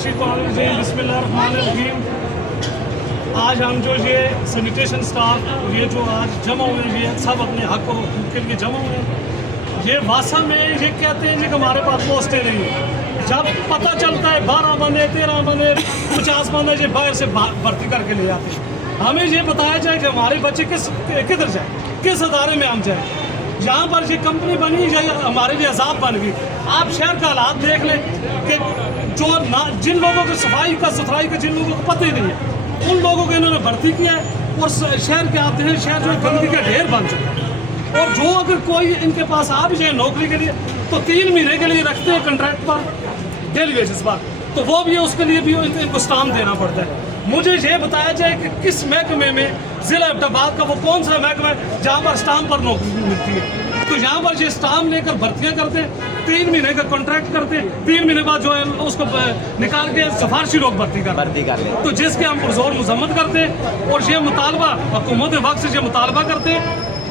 मिनश्शैतानिर्रजीम बिस्मिल्लाहिर्रहमानिर्रहीम। आज हम जो ये सैनिटेशन स्टाफ ये जो आज जमा हुए हैं, ये सब अपने हक और हुकूक के लिए जमा हुए हैं। ये वासा में ये कहते हैं कि हमारे पास पोस्टें नहीं है। जब पता चलता है 12 बंदे 13 बंदे 50 बंदे जो बाहर से भर्ती करके ले जाते हैं, हमें ये बताया जाए कि हमारे बच्चे किधर जाए, किस अदारे में हम जाए। यहाँ पर ये कंपनी बनी या हमारे लिए अजाब बन गई। आप शहर का हालात देख लें कि जिन लोगों को सफाई का सुथराई का जिन लोगों को पता ही नहीं है, उन लोगों को इन्होंने भर्ती किया है और शहर के आते हैं, शहर जो गंदगी का ढेर बन चुका है। और जो अगर कोई इनके पास आ भी जाए नौकरी के लिए तो 3 महीने के लिए रखते हैं कॉन्ट्रैक्ट पर, डेली बेसिस पर, तो वो भी उसके लिए भी इनको स्टाम्प देना पड़ता है। मुझे ये बताया जाए कि किस महकमे में ज़िला एबटाबाद का वो कौन सा महकमा है जहाँ पर स्टाम्प पर नौकरी मिलती है। तो यहाँ पर ये स्टाम्प लेकर भर्तियाँ करते हैं, 3 महीने का कॉन्ट्रैक्ट करते हैं, 3 महीने बाद जो है उसको निकाल के सिफारशी लोग भर्ती कर ले। तो जिसके हम पुरजोर मजम्मत करते हैं और ये मुतालबा हुकूमत वक्त से ये मुतालबा करते हैं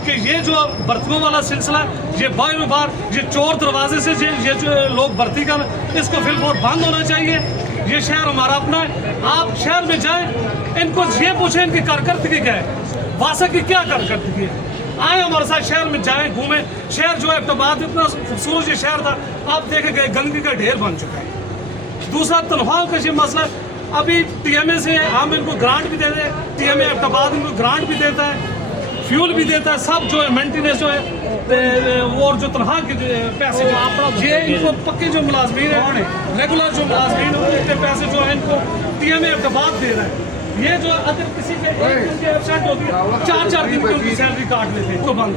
कि ये जो भर्तियों वाला सिलसिला ये बार बार ये चोर दरवाजे से ये जो लोग भर्ती कर, इसको फिलहाल बंद होना चाहिए। ये शहर हमारा अपना है। आप शहर में जाएं, इनको ये पूछें इनकी कारकर्दगी क्या है, वासा की क्या कारकर्दगी है। आए हमारे साथ शहर में जाएं, घूमें। शहर जो है एबटाबाद इतना खूबसूरत ये शहर था, आप देखेंगे गंदगी का ढेर बन चुका है। दूसरा तनख्वाह का ये मसला, अभी TMA से हम इनको ग्रांट भी देते हैं, TMA एबटाबाद इनको ग्रांट भी देता है, फ्यूल भी देता है, सब जो है मेंटेनेंस जो है और जो तनख्वाह के पैसे जो आप ये इनको पक्के जो मुलाजमीन है, रेगुलर जो मुलाजमीन है, उनके पैसे जो है इनको TMA एबटाबाद दे रहा है। ये जो अगर किसी के एक दिन की एब्सेंट होती है, 4-4 दिन की उनकी सैलरी काट लेते हैं, तो बंद।